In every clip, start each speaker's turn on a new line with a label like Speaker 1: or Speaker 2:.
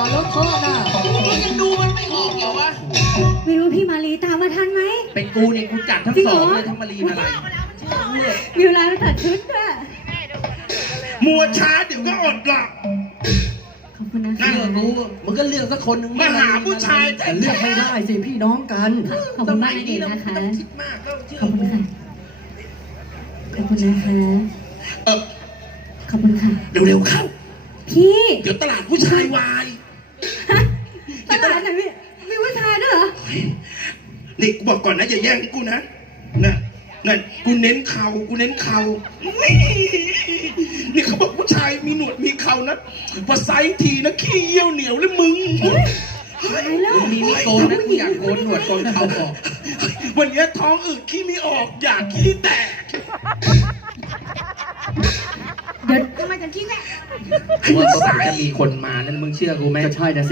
Speaker 1: แล้วเธอน่ะ
Speaker 2: มึงยังดูมันไม่ออกเหรอวะ
Speaker 3: ไม่รู้พี่มาลีตามมาทันไหม
Speaker 2: เป็นกูนี่กูจัดทั้งสองเลยทั้งมารีมาลัย
Speaker 3: มีเวลาไปตัดชุดด้วย
Speaker 4: มัวช้าเดี๋ยวก็อดหลับ
Speaker 3: ขอบคุณนะ
Speaker 2: นั่
Speaker 3: คะ
Speaker 2: งกูมึงก็เลือกสักคนหนึ่ง
Speaker 4: มาหาผู้ชาย
Speaker 1: แต่เลือกไม่ได้สิพี่น้องกัน
Speaker 3: ขอบคุณมากเลยนะคะ
Speaker 2: ต้องคิดมากก็เชื่อ
Speaker 3: ขอบคุณค่ะ ขอบคุณนะคะ
Speaker 4: เออ
Speaker 3: ขอบคุณค่ะ
Speaker 4: เร็วๆเข้า
Speaker 3: พี่
Speaker 4: เดี๋ยวตลาดผู้ชายวาย
Speaker 3: ตลาดไหนพี่มีผู้ชายด้วยเหรอ
Speaker 4: นี่กูบอกก่อนนะอย่าแย่งกูนะนั่นกูเน้นเข่ากูเน้นเข่านี่เขาบอกผู้ชายมีหนวดมีเข่านะพอไซส์ทีนะขี้เยี่ยวเหนียวเลยมึง
Speaker 3: ตายแล้ว
Speaker 2: มึงมีโกนนะกูอยากโกนหนวดโกนเขาออก
Speaker 4: วันนี้ท้องอืดขี้ไม่ออกอยากขี้แตก
Speaker 3: เดี๋ยวทำไมถึงคิดแม่
Speaker 2: ว่าสายจะมีคนมานั่นมึงเชื่อกูไหม
Speaker 1: ก็ใช่นะสิ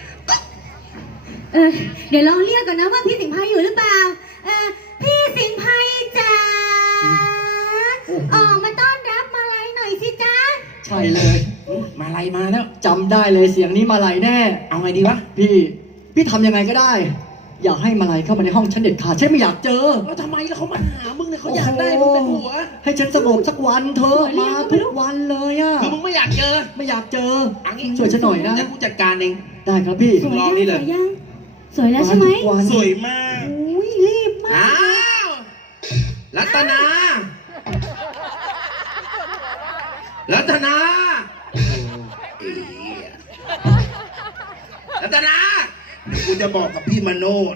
Speaker 3: เดี๋ยวลองเรียกก่อนนะว่าพี่สิงห์ไพอยู่หรือเปล่า พี่สิงห์ไพจ๋าออกมาต้อนรับมาลัยหน่อยสิจ๊ะ
Speaker 1: ใช่เลย
Speaker 2: มาลัยมาแล้ว
Speaker 1: จำได้เลยเสียงนี้มาลัยแน่
Speaker 2: เอาไงดีวะ
Speaker 1: พี่ทำยังไงก็ได้ อย่าให้มาลัยเข้ามาในห้องฉันเด็ดขาดฉันไม่อยากเจอ
Speaker 2: แล้วทำไมล่ะเขามาหามึงเนี่ยเขาอยากได้มึงเป็นผัว
Speaker 1: ให้ฉันสงบสักวันเธอะมาทุกวันเลยอะ
Speaker 2: คือมึงไม่อยากเจอ
Speaker 1: ไม่อยากเจอ
Speaker 2: อังนี้
Speaker 1: ช่วยฉันหน่อยนะ
Speaker 2: แล้วกูจัดการเอง
Speaker 1: ได้ครับพี่
Speaker 3: สวย
Speaker 2: ลองนี่เลย
Speaker 3: ยังสวยแล้วใช่ไหม
Speaker 1: าทุกวัน
Speaker 4: สวยมาก
Speaker 3: อุ้ยรีบมา
Speaker 2: อ้าก วรัตนารัตนารัตนา
Speaker 4: กูจะบอกกับพี่มโนด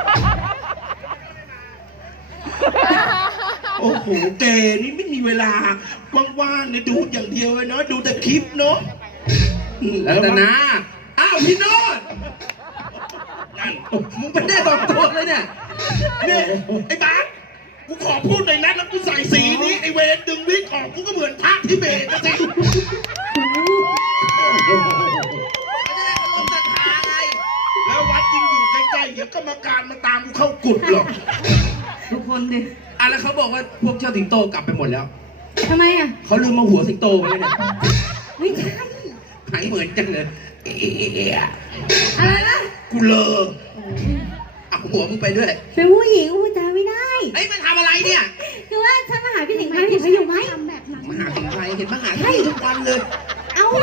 Speaker 4: โอ้โหแกนี่ไม่มีเวลาว่างๆเนี่ยดูอย่างเดียวเลยเนาะดูแต่คลิปเนาะ
Speaker 2: รัตนาอ้าวพี่โนด
Speaker 4: นั่น
Speaker 2: มึงเป็นได้สองตัวเลยเนี่ย
Speaker 4: เนี่ยไอ้บ้าสกูขอพูดหน่อยนะแล้วกูใส่สีนี้ไอ้เวรดึงวิกออกกูก็เหมือนพระทิเบตนะสิ
Speaker 2: เขาจะได้อารมณ์ศรัทธาไง
Speaker 4: แล้ววัดจริงอยู่ใกล้ๆเดี๋ยวกรรมการมาตามกูเข้ากุดหรอก
Speaker 3: ทุกคนดิ
Speaker 2: อ่ะแล้วเขาบอกว่าพวกเจ้าสิงโตกลับไปหมดแล้ว
Speaker 3: ทำไมอ่ะ
Speaker 2: เขาลืมมาหัวสิงโตไปเลยเนี่ย
Speaker 3: ไม่ใช่
Speaker 2: หายเหมือนจังเลย
Speaker 3: อะไรนะ
Speaker 4: กูเลอ
Speaker 2: เอาหัวมึงไปด้วย
Speaker 3: เป็นผู้หญิงพูดจาไม่ได้
Speaker 2: เฮ้ยมันทำอะไรเนี่ย
Speaker 3: คือว่าฉันมาหาพี่สิงห์ไพพี่สิงห์ไพอยู่ไหม
Speaker 2: มาหาสิงไพเห็นมาหาที่ทุกวันเลย
Speaker 3: เอ้า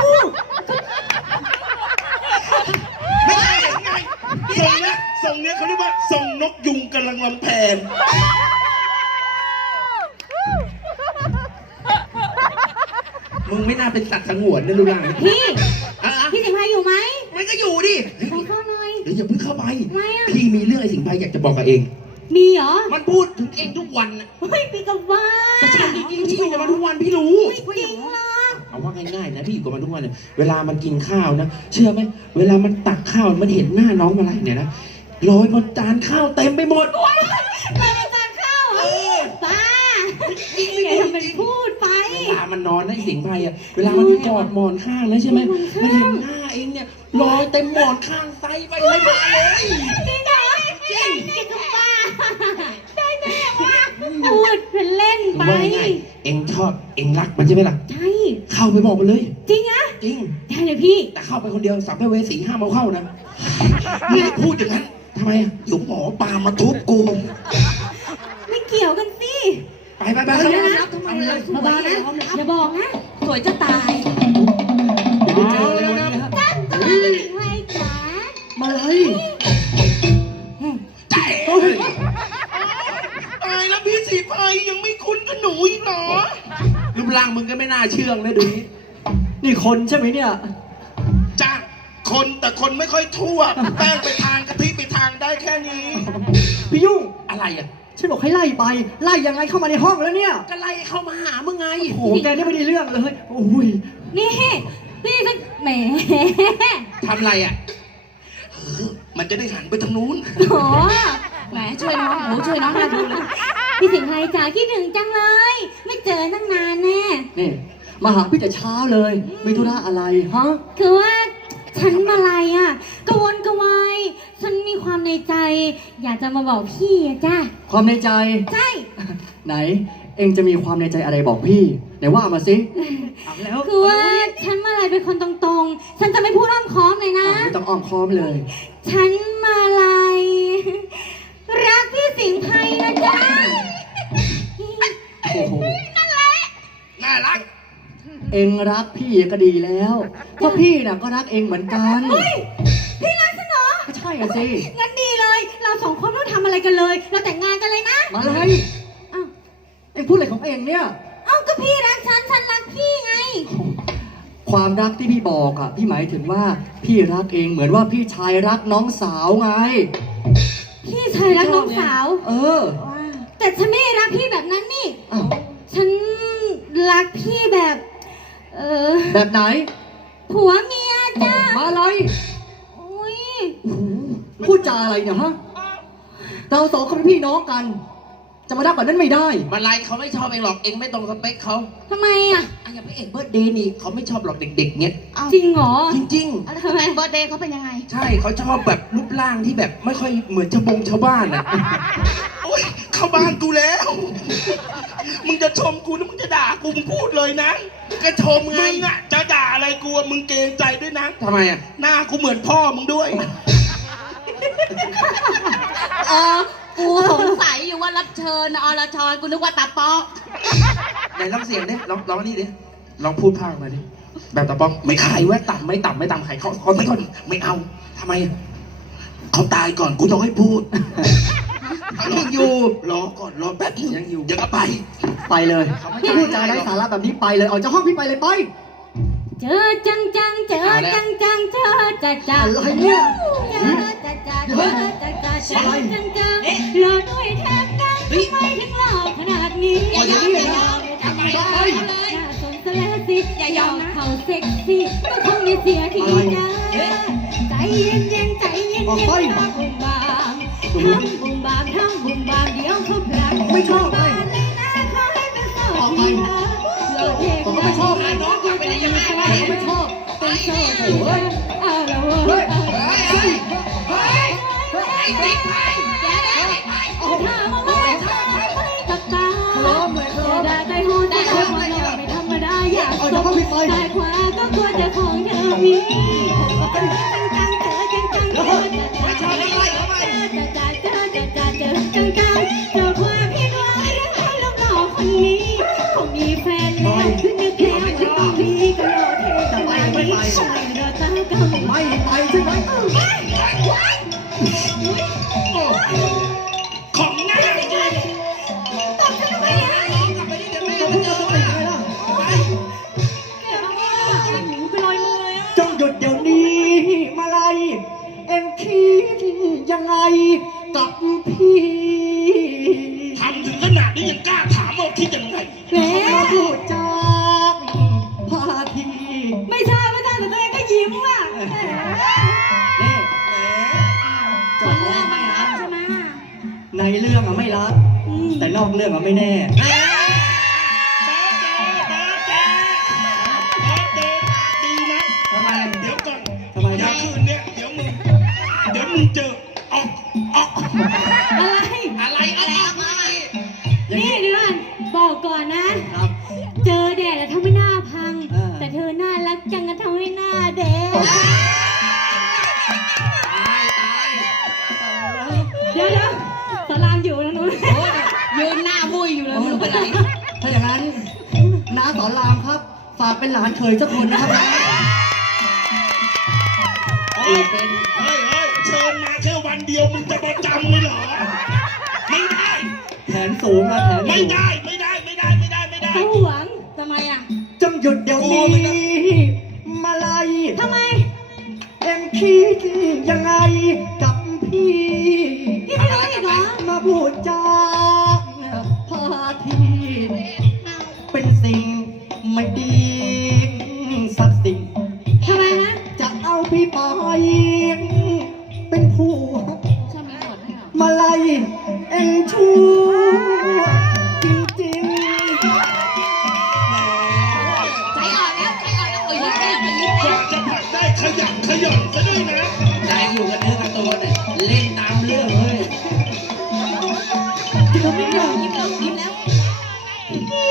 Speaker 4: ไม่ใช่ไงทรงเนี้ยเขาเรียกว่าทรงนกยุงกำลังลำแพน
Speaker 2: มึงไม่น่าเป็นสัตว์สงวนนะลูกหลาน
Speaker 3: พี่
Speaker 2: อ่ะ
Speaker 3: พี่สิงห์ไพอยู่ไหม
Speaker 2: มันก็อยู่ดิ
Speaker 3: ขอเข้าหน่อย
Speaker 2: เดี๋ยวอย่าเพิ่งเข้าไป
Speaker 3: ทำไมอ่ะ
Speaker 2: พี่มีเรื่องไอ้สิงไพอยากจะบอกกับเอง
Speaker 3: มีเหรอ
Speaker 2: มันพูดถึงเองทุกวันน่ะ
Speaker 3: เฮ้ยพี่กับว่า
Speaker 2: แต่ฉันจริงๆที่อยู่กับมันทุกวันพี่รู้
Speaker 3: จริงเหรอ
Speaker 2: เอาว่าง่ายๆนะพี่อยู่กับมันทุกวันเลยเวลามันกินข้าวนะ เชื่อไหมเวลามันตักข้าวมันเห็นหน้าน้องมาลัยเนี่ยนะลอยบนจานข้าวเต็มไปหมด
Speaker 3: มาในจานข้าวเหรอป้าอย่าทำเป็นพูดไป
Speaker 2: เวลามันนอนนะไอ้สิงไพอะเวลามันกอดหมอนข้างนะใช่ไหมมันเห็นหน้าเองเนี่ยลอยเต็มหมอนข้างไซไปเลยมาเลย
Speaker 3: จริงเหรอจริงกับป้าได้แน่วะพูดเป็นเล่นไป
Speaker 2: ว่าง่ายๆเองชอบเองรักมันใช่ไหมล่ะ
Speaker 3: ใช่
Speaker 2: เข้าไปบอกมันเลย
Speaker 3: จริงอะ
Speaker 2: จริง
Speaker 3: ได้เลยพี่
Speaker 2: แต่เข้าไปคนเดียวสัมภเวสีห้ามเอาเข้านะไม่ได้พูดอย่างนั้นทำไมอะเดี๋ยวหมอปลามาทุบกู
Speaker 3: ไม่เกี่ยวกันสิ
Speaker 2: ไปไปไป
Speaker 3: เอา
Speaker 2: ไป
Speaker 3: เลยนะเบาๆนะอย่าบอกนะสวยจะตาย
Speaker 1: เดี๋ยวไปเจอเลยนะฮะ
Speaker 3: จ้าตัวไว้จ๋า
Speaker 1: มาลัย
Speaker 2: ใจ
Speaker 4: ตายแล้วพี่สีพายยังไม่คุ้นกับหนูอีกเหรอ
Speaker 2: รูปร่างมึงก็ไม่น่าเชื่องเลยดูนี้
Speaker 1: นี่คนใช่ไหมเนี่ย
Speaker 4: จ้าคนแต่คนไม่ค่อยทั่วแป้งไปทางกะทิไปทางได้แค่นี้
Speaker 1: พี่ยุ่ง
Speaker 2: อะไรอ่ะ
Speaker 1: ฉันบอกให้ไล่ไป ไล่ยังไงเข้ามาในห้องแล้วเนี่ย
Speaker 2: ก็ไล่เข้ามาหามึงไง
Speaker 1: โอ้โหแกนี่ไม่ได้เรื่องเลยโอ้ย
Speaker 3: นี่พี่สักแหม
Speaker 2: ทำอะไรอ่ะ
Speaker 4: มันจะได้หันไปทางนู้น
Speaker 3: โอ้แหมช่วยน้องโอ้ช่วยน้องน่าดูเลยพี่สิงห์ไพจ๋าคิดถึงจังเลย ไม่เจอตั้งนานแน่
Speaker 1: นี่มาหาพี่แต่เช้าเลย มีธุระอะไรฮะ
Speaker 3: คือว่าฉันมาอะไรอ่ะกระวนกระวายฉันมีความในใจ อยากจะมาบอกพี่อะจ้า
Speaker 1: ความในใจ
Speaker 3: ใช่
Speaker 1: ไหน เองจะมีความในใจอะไรบอกพี่ไหนว่ามาสิเอาแล้ว
Speaker 3: คือว่าฉันมาอะไรเป็นคนตรงๆ ฉันจะไม่พูดอ้อมค้อมเลยนะ
Speaker 1: เต้องอ้อมค้อมเลย
Speaker 3: ฉันมาลัยรักพี่สิงห์ไพรนะจ๊ะ
Speaker 1: โอ้โห
Speaker 4: น่ารัก
Speaker 1: เองรักพี่ก็ดีแล้วเพราะพี่น่ะก็รักเองเหมือนกัน
Speaker 3: พี่รักฉันเหรอ
Speaker 1: ก็ใช่อะสิ
Speaker 3: งั้นดีเลย เราสองคนไม่ต้องทำอะไรกันเลย เราแต่งงานกันเลยนะ
Speaker 1: มาเลย
Speaker 3: อ้าว
Speaker 1: เองพูดอะไรของเองเนี่ย
Speaker 3: เอ้าก็พี่รักฉัน ฉันรักพี่ไง
Speaker 1: ความรักที่พี่บอกอ่ะพี่หมายถึงว่าพี่รักเองเหมือนว่าพี่ชายรักน้องสาวไง
Speaker 3: พี่ชายรักน้องสาว
Speaker 1: เออ
Speaker 3: แต่ฉันไม่ได้รักพี่แบบนั้นนี่
Speaker 1: อ้าว
Speaker 3: ฉันรักพี่แบบ
Speaker 1: แบบไหน
Speaker 3: ผัวเมียจ้า
Speaker 1: มาเลย
Speaker 3: อุ้ย
Speaker 1: โอ้โหพูดจาอะไรเนี่ยฮะเราสองคนเป็นพี่น้องกัน จะมารักแบบนั้นไม่ได้
Speaker 2: มาไลเขาไม่ชอบเองหรอกเองไม่ตรงสเปคเขา
Speaker 3: ทำไมอ่ะ
Speaker 2: อ่ะอย่างพระเอกเบิร์ดเดย์นี่เขาไม่ชอบหรอกเด็กๆเนี้ย
Speaker 3: จริงเหรอ
Speaker 2: จริง
Speaker 3: อะไรทำไมเบอร์เดย์เขาเป็นยังไง
Speaker 2: ๆ ใช่เขาชอบแบบรูปร่างที่แบบไม่ค่อยเหมือนชาวบ้านอ่ะ
Speaker 4: โอ้ยเข้าบ้านกูแล้ว มึงจะชมกูหรือมึงจะด่ากูมึงพูดเลยนะ
Speaker 2: ก็ชมไง
Speaker 4: มึงอะจะด่าอะไรกูอะมึงเกรงใจด้วยนะ
Speaker 2: ทำไมอ่ะ
Speaker 4: หน้ากูเหมือนพ่อมึงด้วย
Speaker 5: กูสงสัยอยู่ว่ารับเชิญอรชรกูนึกว่าตาป๊อก
Speaker 2: ไหนลองเสียงดิลองนี่ดิลองพูดภาคมาดิแบบตะป้องไม่ขายว่าต่ำไม่ขายเขาไม่ก่อนไม่เอาทำไมเขาตายก่อนกูต้องให้พูดยังอยู่รอก่อนรอแป๊บนึงยังอยู่เดี๋ยวก็ไป
Speaker 1: ไปเลยพูดจาไร้สาระแบบนี้ไปเลยออกจากห้องพี่ไปเลยไป
Speaker 3: เจอจังจังเจอจังจังเจอจังจัง
Speaker 1: อะไรเนี่ย
Speaker 3: เจอจังจังเจอจังจังเจอจังจังรอด้วยแทบกันทำไมถึงหลอกขนาดนี้
Speaker 5: อย่ายอมอย่ายอมทำไมได้เลย
Speaker 3: น่าสนซะแล้วสิอย่ายอมเขาเซ็กซี่ก็คงไม่เสียทีนะใจเย็นเย็นใจเย็นเย็นทำบุมบามทำบุมบามทำบุมบามเดี๋ยวเขาพลัง
Speaker 1: ไม่ชอบเลย
Speaker 3: เลยนะขอให้เป็นโสด
Speaker 1: ออกไป
Speaker 3: ทีนะโลดเท
Speaker 1: ผมก็ไม่ชอบ
Speaker 5: พาน้องกลับไปไหนยังไง
Speaker 1: ผม
Speaker 5: วะ
Speaker 1: ก็ไม่ชอบ
Speaker 3: เป็นโสดทีนะเอาละเว้
Speaker 1: เฮ้
Speaker 3: ย
Speaker 1: ยเฮ้ย
Speaker 5: ไอ้เด็กไอ้แกเด็กไอ้
Speaker 3: เอาถามมาว่าทำไมกับตา
Speaker 1: ล้อมเลยล้อม
Speaker 3: ได้ใจโหดแต่หัวเราไม่ธรรมดาอยาก
Speaker 1: เอาเดี๋ยวเข้าไปไป
Speaker 3: ซ้ายขวาก็ควรจะของเธอมีจังจังเจอจังจังเจอจังจังเจอจังจังเจอจังจังเจอจังจังเจอความผิดหวังเรื่องให้ลูกหล่อคนนี้คงมีแฟนแล้วนึกแล้วจะต้องมีก็รอเทจะไปไม่ไปรอตามกัน
Speaker 1: ไม่ไปใช่ไหม
Speaker 4: ของหน้าเลย
Speaker 1: จงหยุดเดี๋ยวนี้มาลัยเอ็งคิดยังไงกับพี่
Speaker 4: ทำถึงขนาดนี้ยังกล้าถามว่าคิดยังไง
Speaker 3: แหม
Speaker 1: มาพูดจากพาที
Speaker 3: ไม่ใช่แต่ตัวเองก็ยิ้มว่ะ
Speaker 1: นี่จบแล้ว
Speaker 3: ใช่ไหม
Speaker 1: ในเรื่องอะไม่รัก แต่นอกเรื่องอะไม่แน่
Speaker 4: บอสเจดีนะ
Speaker 1: ทำไม
Speaker 4: เดี๋ยวก่อน
Speaker 1: ทำไม
Speaker 4: เดี๋
Speaker 1: นะ
Speaker 4: ยวคืนเนี้ยเดี๋ยวมึงเจอออก
Speaker 3: อะไร
Speaker 5: อะไรออกมา
Speaker 3: นี่เดือนบอกก่อนนะ
Speaker 1: ครับ
Speaker 3: เจอแดดอะทำให้หน้าพัง
Speaker 1: เออ
Speaker 3: แต่เธอน่ารักจังก็ทำให้หน้าแดงเดี๋ยวสลามอยู่แล้วนู้น
Speaker 5: ยืนหน้ามุ้ยอยู่เลยไม่รู้เป็นไร
Speaker 1: ถ้าอย่างนั้นน้าสอนรามครับ ฝากเป็นหลานเคยสักคนนะครับ
Speaker 4: เฮ้ยเชิญมาแค่วันเดียวมึงจะประจำเลยเหรอ ไม่ได้
Speaker 1: แผนสูงอะแผน
Speaker 4: ไม่
Speaker 1: สูง
Speaker 4: ได้
Speaker 3: เขาหวง
Speaker 5: ทำไมอ่ะ
Speaker 1: จงหยุดเดี๋ยวนี้มาไล่
Speaker 3: ทำไม
Speaker 1: เอ็มคิดยังไงกับพี่
Speaker 3: พี่ไม่รู้อีกเหรอ
Speaker 1: มาพูดจาพาทีเป็นสิ่งไม่ดีสักสิ่ง
Speaker 3: ทำไมฮะ
Speaker 1: จะเอาพี่ไปเป็นผัว
Speaker 5: ใช่ไหมหมดให้เหรอ
Speaker 1: มาไล่เอ็งชั่วจริง
Speaker 5: ใจอ่อนแล้วเออยิ้มได้ไปยิ้ม
Speaker 4: กว่าจะผัดได้ขยันขย่อนซะด้วยนะ
Speaker 2: ใจอยู่กับเนื้อกับตัวเนี่ยเล่นตามเรื่องเฮ้ย
Speaker 1: ๆที่เขาไม่ยอม
Speaker 5: ยิ้มแล้วยิ้มแล้ว
Speaker 3: พี่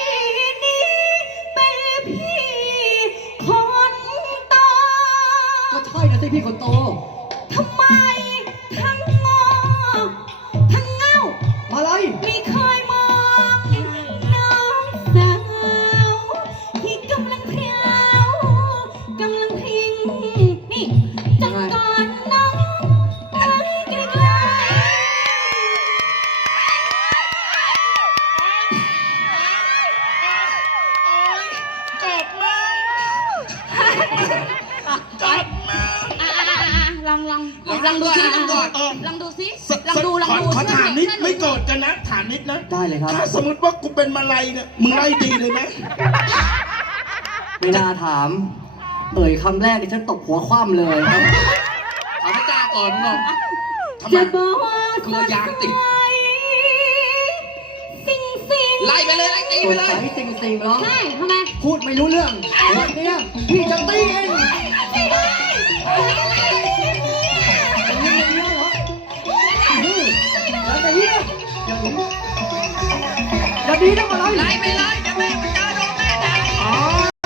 Speaker 3: นี่เป็นพี่คนโต
Speaker 1: ก็ก็ใช่นะสิพี่คนโต
Speaker 3: ทำไมทั้งงอทั้งเงา
Speaker 1: อะไร
Speaker 3: ไม่เคยมองน้องสาวที่กำลังเพลียวกำลังพริ้งนี่จังก่อนน้องไกลไกล
Speaker 4: กอดมากกอดมาก
Speaker 5: ลองดูซิลองดูซิลองดู
Speaker 4: ขอถามนิดไม่โกรธกันนะ ถามนิดนะ
Speaker 1: ได้เลยครับ
Speaker 4: ถ้าสมมติว่ากูเป็นมาลัยเนี่ย มึงไล่ดีเลยไหม
Speaker 1: ไม่น่าถาม เอ่ยคำแรกนี่ฉันตบหัวคว่ำเลย
Speaker 2: เอาไม่กล้าก่อนมึงหรอกทำไม
Speaker 3: จะบอก
Speaker 2: กลัวยางติด
Speaker 3: สิ่งสิ่ง
Speaker 2: ไล่ไปเลยไล่ตี
Speaker 1: ส
Speaker 2: ไป
Speaker 1: ง
Speaker 2: เล
Speaker 1: สั
Speaker 2: ย
Speaker 1: ยสิ่งเหรอ
Speaker 3: ใช่ทำไม
Speaker 1: พูดไม่รู้เรื่องวันเนี้ยพี่จะตีเอง
Speaker 3: ไม่ได้อะไรกันเนี่ย
Speaker 1: ตีเองเหรอแล้วแต่เนี้ยอย่าดีทำอะไร
Speaker 2: ไล่ไปเลย